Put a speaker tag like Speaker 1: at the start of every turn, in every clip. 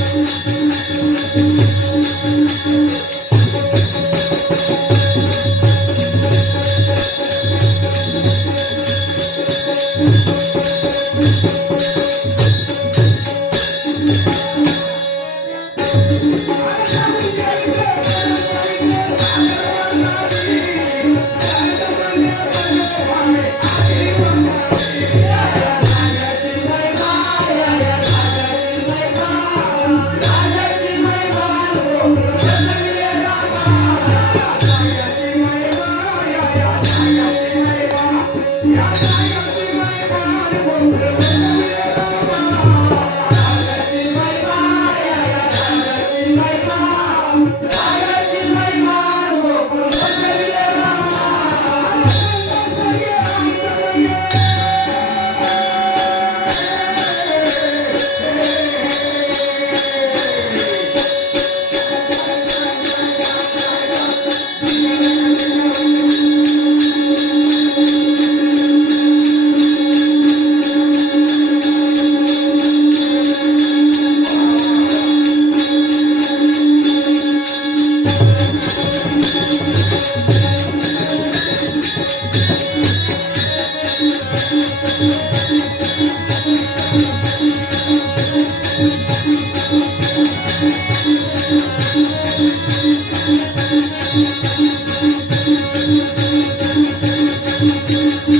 Speaker 1: Thank you. Música Thank you.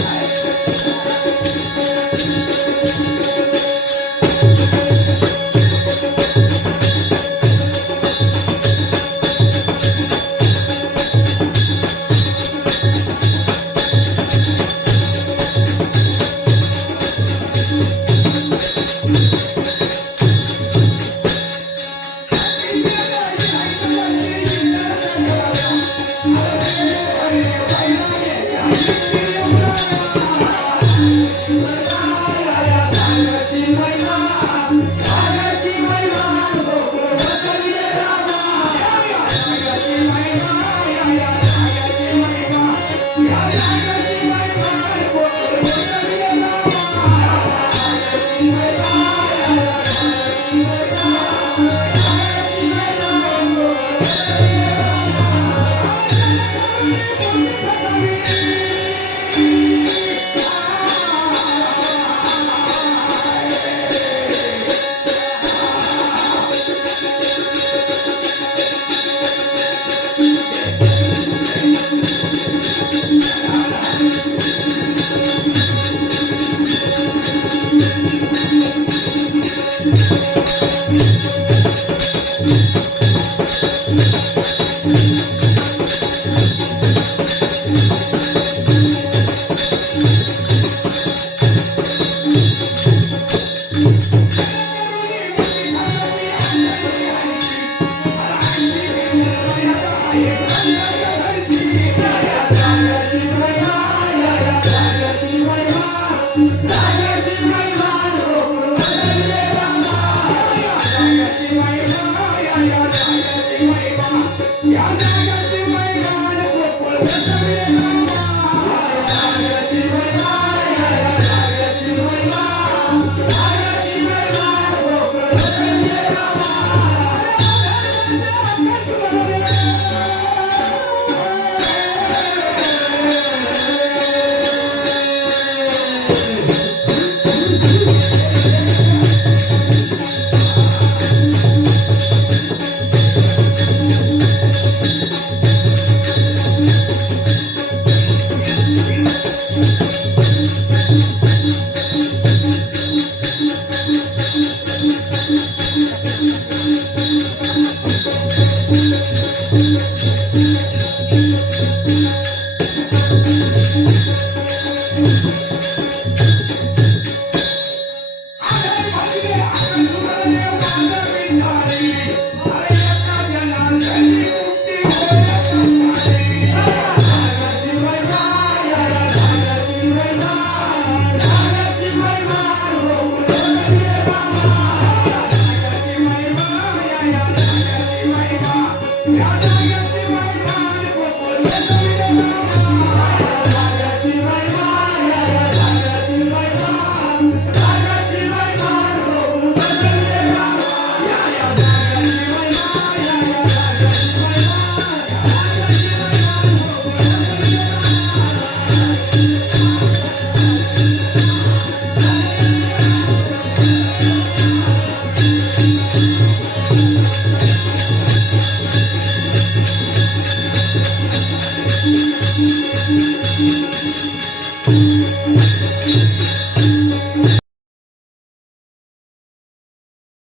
Speaker 1: 아, Yeah. Thank you.